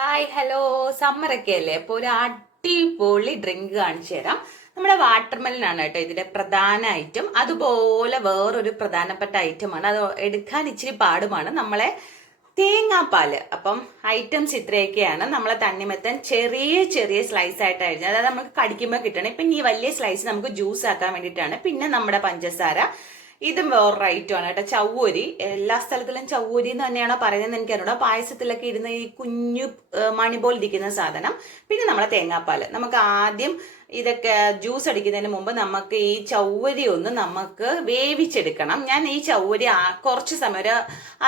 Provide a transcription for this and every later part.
Hi hello സമ്മറൊക്കെ അല്ലേ? അപ്പോൾ ഒരു അടിപൊളി ഡ്രിങ്ക് കാണിച്ചു തരാം. നമ്മുടെ വാട്ടർമെലനാണ് കേട്ടോ ഇതിന്റെ പ്രധാന ഐറ്റം അതുപോലെ വേറൊരു പ്രധാനപ്പെട്ട ഐറ്റമാണ് അത് എടുക്കാൻ ഇച്ചിരി പാടുമാണ്. നമ്മളെ തേങ്ങാപ്പാൽ അപ്പം ഐറ്റംസ് ഇത്രയൊക്കെയാണ്. നമ്മളെ തണ്ണിമത്തൻ ചെറിയ ചെറിയ സ്ലൈസ് ആയിട്ട് അരിഞ്ഞത് അതായത് നമുക്ക് കടിക്കുമ്പോൾ കിട്ടണം. ഇപ്പം ഈ വലിയ സ്ലൈസ് നമുക്ക് ജ്യൂസ് ആക്കാൻ വേണ്ടിയിട്ടാണ്. പിന്നെ നമ്മുടെ പഞ്ചസാര. ഇതും വേറൊരു ഐറ്റം ആണ് കേട്ടോ. ചവ്വരി. എല്ലാ സ്ഥലത്തിലും ചവ്വരി എന്ന് തന്നെയാണ് പറയുന്നത് എനിക്ക് അറിഞ്ഞൂടാ പായസത്തിലൊക്കെ ഇരുന്ന ഈ കുഞ്ഞു മണി പോലെ ഇരിക്കുന്ന സാധനം. പിന്നെ നമ്മളെ തേങ്ങാപ്പാൽ നമുക്ക് ആദ്യം ഇതൊക്കെ ജ്യൂസ് അടിക്കുന്നതിന് മുമ്പ് നമുക്ക് ഈ ചവ്വരി ഒന്ന് നമുക്ക് വേവിച്ചെടുക്കണം. ഞാൻ ഈ ചവ്വരി കുറച്ച് സമയം ഒരു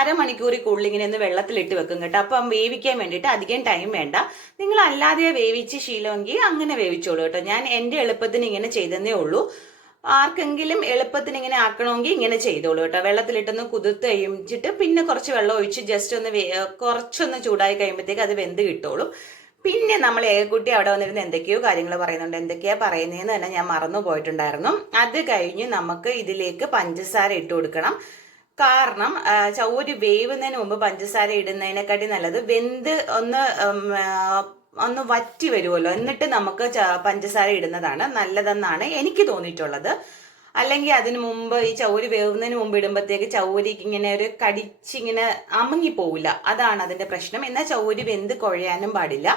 അരമണിക്കൂറിൽ കൂടുതൽ ഇങ്ങനെ ഒന്ന് വെള്ളത്തിലിട്ട് വെക്കും കേട്ടോ. അപ്പം വേവിക്കാൻ വേണ്ടിയിട്ട് അധികം ടൈം വേണ്ട. നിങ്ങൾ അല്ലാതെ വേവിച്ച് ശീലമെങ്കിൽ അങ്ങനെ വേവിച്ചോളൂ കേട്ടോ. ഞാൻ എന്റെ എളുപ്പത്തിന് ഇങ്ങനെ ചെയ്തതേ ഉള്ളൂ. ആർക്കെങ്കിലും എളുപ്പത്തിന് ഇങ്ങനെ ആക്കണമെങ്കിൽ ഇങ്ങനെ ചെയ്തോളൂ കേട്ടോ. വെള്ളത്തിലിട്ടൊന്ന് കുതിർത്ത് കഴിച്ചിട്ട് പിന്നെ കുറച്ച് വെള്ളം ഒഴിച്ച് ജസ്റ്റ് ഒന്ന് കുറച്ചൊന്ന് ചൂടായി കഴിയുമ്പോഴത്തേക്ക് അത് വെന്ത് കിട്ടുള്ളൂ പിന്നെ നമ്മൾ ഏകക്കുട്ടി അവിടെ വന്നിരുന്ന് എന്തൊക്കെയോ കാര്യങ്ങൾ പറയുന്നുണ്ട്. എന്തൊക്കെയാ പറയുന്നതെന്ന് തന്നെ ഞാൻ മറന്നു പോയിട്ടുണ്ടായിരുന്നു അത് കഴിഞ്ഞ് നമുക്ക് ഇതിലേക്ക് പഞ്ചസാര ഇട്ട് കൊടുക്കണം. കാരണം ചൗരി വേവുന്നതിന് മുമ്പ് പഞ്ചസാര ഇടുന്നതിനെക്കാട്ടി നല്ലത് വെന്ത് ഒന്ന് ഒന്ന് വറ്റി വരുമല്ലോ എന്നിട്ട് നമുക്ക് പഞ്ചസാര ഇടുന്നതാണ് നല്ലതെന്നാണ് എനിക്ക് തോന്നിയിട്ടുള്ളത്. അല്ലെങ്കിൽ അതിന് മുമ്പ് ഈ ചൗരി വേവുന്നതിന് മുമ്പ് ഇടുമ്പോഴത്തേക്ക് ചൗരിക്ക് ഇങ്ങനെ ഒരു കടിച്ചിങ്ങനെ അമങ്ങി പോവില്ല. അതാണ് അതിന്റെ പ്രശ്നം. എന്നാൽ ചൗരി വെന്ത് കുഴയാനും പാടില്ല.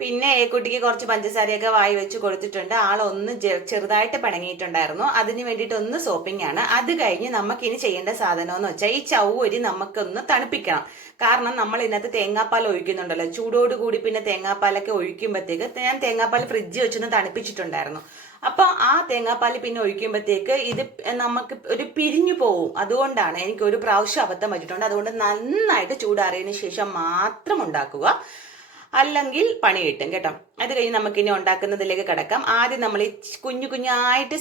പിന്നെ ഏക്കുട്ടിക്ക് കുറച്ച് പഞ്ചസാരയൊക്കെ വായി വെച്ച് കൊടുത്തിട്ടുണ്ട്. ആളൊന്ന് ഒന്ന് ചെറുതായിട്ട് പിണങ്ങിയിട്ടുണ്ടായിരുന്നു. അതിന് വേണ്ടിയിട്ട് ഒന്ന് സോപ്പിംഗ് ആണ്. അത് കഴിഞ്ഞ് നമുക്ക് ഇനി ചെയ്യേണ്ട സാധനം എന്ന് വെച്ചാൽ ഈ ചൗവരി നമുക്കൊന്ന് തണുപ്പിക്കണം. കാരണം നമ്മൾ ഇന്നത്തെ തേങ്ങാപ്പാൽ ഒഴിക്കുന്നുണ്ടല്ലോ. ചൂടോട് കൂടി പിന്നെ തേങ്ങാപ്പാലൊക്കെ ഒഴിക്കുമ്പോഴത്തേക്ക് ഞാൻ തേങ്ങാപ്പാൽ ഫ്രിഡ്ജ് വെച്ചൊന്ന് തണുപ്പിച്ചിട്ടുണ്ടായിരുന്നു. അപ്പൊ ആ തേങ്ങാപ്പാൽ പിന്നെ ഒഴിക്കുമ്പോഴത്തേക്ക് ഇത് നമുക്ക് ഒരു പിരിഞ്ഞു പോവും. അതുകൊണ്ടാണ് എനിക്ക് ഒരു പ്രാവശ്യം അബദ്ധം പറ്റിയിട്ടുണ്ട്. അതുകൊണ്ട് നന്നായിട്ട് ചൂടാറിയതിന് ശേഷം മാത്രം ഉണ്ടാക്കുക. അല്ലെങ്കിൽ പണി കിട്ടും കേട്ടോ. അത് കഴിഞ്ഞ് നമുക്കിനി ഉണ്ടാക്കുന്നതിലേക്ക് കിടക്കാം. ആദ്യം നമ്മൾ ഈ കുഞ്ഞു കുഞ്ഞായിട്ട്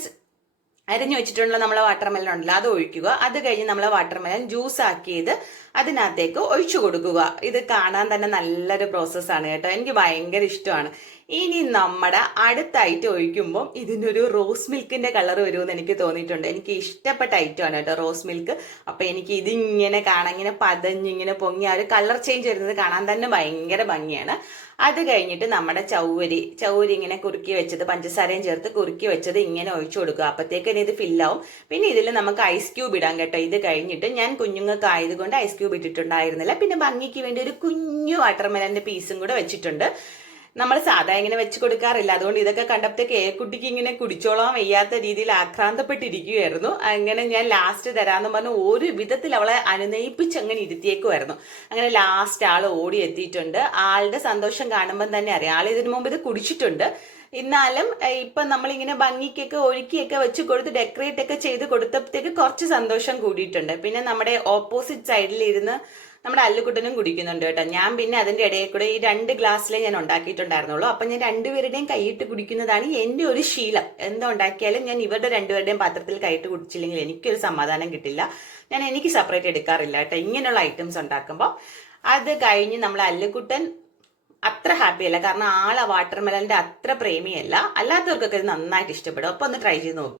അരിഞ്ഞു വെച്ചിട്ടുള്ള നമ്മളെ വാട്ടർമെലൻ ഉണ്ടല്ലോ അത് ഒഴിക്കുക. അത് കഴിഞ്ഞ് നമ്മളെ വാട്ടർമെലൻ ജ്യൂസ് ആക്കിയത് അതിനകത്തേക്ക് ഒഴിച്ചു കൊടുക്കുക. ഇത് കാണാൻ തന്നെ നല്ലൊരു പ്രോസസ്സാണ് കേട്ടോ. എനിക്ക് ഭയങ്കര ഇഷ്ടമാണ്. ഇനി നമ്മുടെ അടുത്ത ഐറ്റം ഒഴിക്കുമ്പോൾ ഇതിനൊരു റോസ് മിൽക്കിന്റെ കളർ വരുമെന്ന് എനിക്ക് തോന്നിയിട്ടുണ്ട്. എനിക്ക് ഇഷ്ടപ്പെട്ട ഐറ്റമാണ് കേട്ടോ റോസ് മിൽക്ക് അപ്പൊ എനിക്ക് ഇതിങ്ങനെ കാണാൻ ഇങ്ങനെ പതഞ്ഞിങ്ങനെ പൊങ്ങി ആ ഒരു കളർ ചേഞ്ച് വരുന്നത് കാണാൻ തന്നെ ഭയങ്കര ഭംഗിയാണ്. അത് കഴിഞ്ഞിട്ട് നമ്മുടെ ചൗവരി ചൗവരി ഇങ്ങനെ കുറുക്കി വെച്ചത് പഞ്ചസാരയും ചേർത്ത് കുറുക്കി വെച്ചത് ഇങ്ങനെ ഒഴിച്ചു കൊടുക്കുക. അപ്പത്തേക്ക് ഇത് ഫില്ലാവും പിന്നെ ഇതിൽ നമുക്ക് ഐസ് ക്യൂബ് ഇടാം കേട്ടോ. ഇത് കഴിഞ്ഞിട്ട് ഞാൻ കുഞ്ഞുങ്ങൾക്ക് ആയതുകൊണ്ട് ഐസ് ക്യൂബ് ഇട്ടിട്ടുണ്ടായിരുന്നില്ല. പിന്നെ ഭംഗിക്ക് വേണ്ടി ഒരു കുഞ്ഞു വാട്ടർമെലന്റെ പീസും കൂടെ വെച്ചിട്ടുണ്ട്. നമ്മൾ സാധാ ഇങ്ങനെ വെച്ച് കൊടുക്കാറില്ല. അതുകൊണ്ട് ഇതൊക്കെ കണ്ടപ്പോഴത്തേക്ക് ഏക്കുട്ടിക്ക് ഇങ്ങനെ കുടിച്ചോളാൻ വയ്യാത്ത രീതിയിൽ ആക്രാന്തപ്പെട്ടിരിക്കുകയായിരുന്നു. അങ്ങനെ ഞാൻ ലാസ്റ്റ് തരാമെന്ന് പറഞ്ഞ് ഒരു വിധത്തിൽ അവളെ അനുനയിപ്പിച്ച് അങ്ങനെ ഇരുത്തിയേക്കുമായിരുന്നു അങ്ങനെ ലാസ്റ്റ് ആൾ ഓടി എത്തിയിട്ടുണ്ട്. ആളുടെ സന്തോഷം കാണുമ്പം തന്നെ അറിയാം. ആൾ ഇതിനു മുമ്പ് ഇത് കുടിച്ചിട്ടുണ്ട്. എന്നാലും ഇപ്പൊ നമ്മളിങ്ങനെ ഭംഗിക്കൊക്കെ ഒഴുക്കിയൊക്കെ വെച്ച് കൊടുത്ത് ഡെക്കറേറ്റ് ഒക്കെ ചെയ്ത് കൊടുത്തപ്പോഴത്തേക്ക് കുറച്ച് സന്തോഷം കൂടിയിട്ടുണ്ട്. പിന്നെ നമ്മുടെ ഓപ്പോസിറ്റ് സൈഡിൽ ഇരുന്ന് നമ്മുടെ അല്ലുകുട്ടനും കുടിക്കുന്നുണ്ട് കേട്ടോ. ഞാൻ പിന്നെ അതിന്റെ ഇടയിൽ കൂടെ ഈ രണ്ട് ഗ്ലാസ്സിലേ ഞാൻ ഉണ്ടാക്കിയിട്ടുണ്ടായിരുന്നുള്ളൂ. അപ്പൊ ഞാൻ രണ്ടുപേരുടെയും കൈയിട്ട് കുടിക്കുന്നതാണ് എന്റെ ഒരു ശീലം. എന്താ ഉണ്ടാക്കിയാലും ഞാൻ ഇവരുടെ രണ്ടുപേരുടെയും പാത്രത്തിൽ കൈയിട്ട് കുടിച്ചില്ലെങ്കിൽ എനിക്കൊരു സമാധാനം കിട്ടില്ല. ഞാൻ എനിക്ക് സെപ്പറേറ്റ് എടുക്കാറില്ല കേട്ടോ. ഇങ്ങനെയുള്ള ഐറ്റംസ് ഉണ്ടാക്കുമ്പോൾ അത് കഴിഞ്ഞ് നമ്മൾ അല്ലുകുട്ടൻ അത്ര ഹാപ്പിയല്ല കാരണം ആളെ വാട്ടർമെലന്റെ അത്ര പ്രേമിയല്ല. അല്ലാത്തവർക്കൊക്കെ ഇത് നന്നായിട്ട് ഇഷ്ടപ്പെടും. അപ്പൊ ഒന്ന് ട്രൈ ചെയ്ത് നോക്കും.